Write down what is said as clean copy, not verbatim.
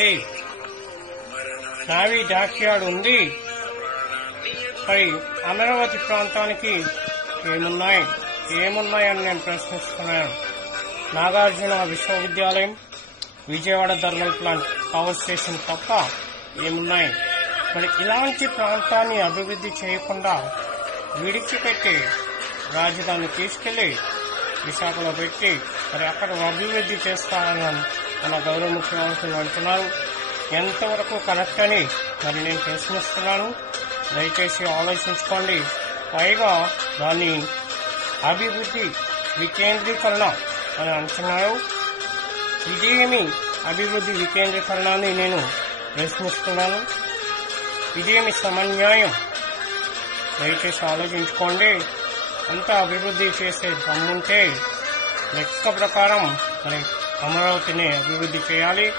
ఉంది, navy dockyard ఉంది. మరి అమరావతి ప్రాంతానికి ఏమున్నాయని నేను ప్రశ్నిస్తున్నాను. నాగార్జున విశ్వవిద్యాలయం, Vijayawada thermal plant, power station తప్ప ఏమున్నాయి? మరి ఇలాంటి ప్రాంతాన్ని అభివృద్ధి చేయకుండా విడిచిపెట్టి రాజధాని తీసుకెళ్లి విశాఖలో పెట్టి మరి అక్కడ అభివృద్ధి చేస్తానని మన గౌరవ ముఖ్యమంత్రులు అంటున్నారు. ఎంతవరకు కరెక్ట్ అని మరి నేను ప్రశ్నిస్తున్నాను. దయచేసి ఆలోచించుకోండి. పైగా దాన్ని అభివృద్ధి వికేంద్రీకరణ అని అంటున్నారు. ఇదేమి అభివృద్ధి వికేంద్రీకరణని నేను ప్రశ్నిస్తున్నాను. ఇదేమి సమన్యాయం? దయచేసి ఆలోచించుకోండి. అంత అభివృద్ధి చేసే దమ్ముంటే లెక్క ప్రకారం మరి అమరావతిని అభివృద్ధి చేయాలి.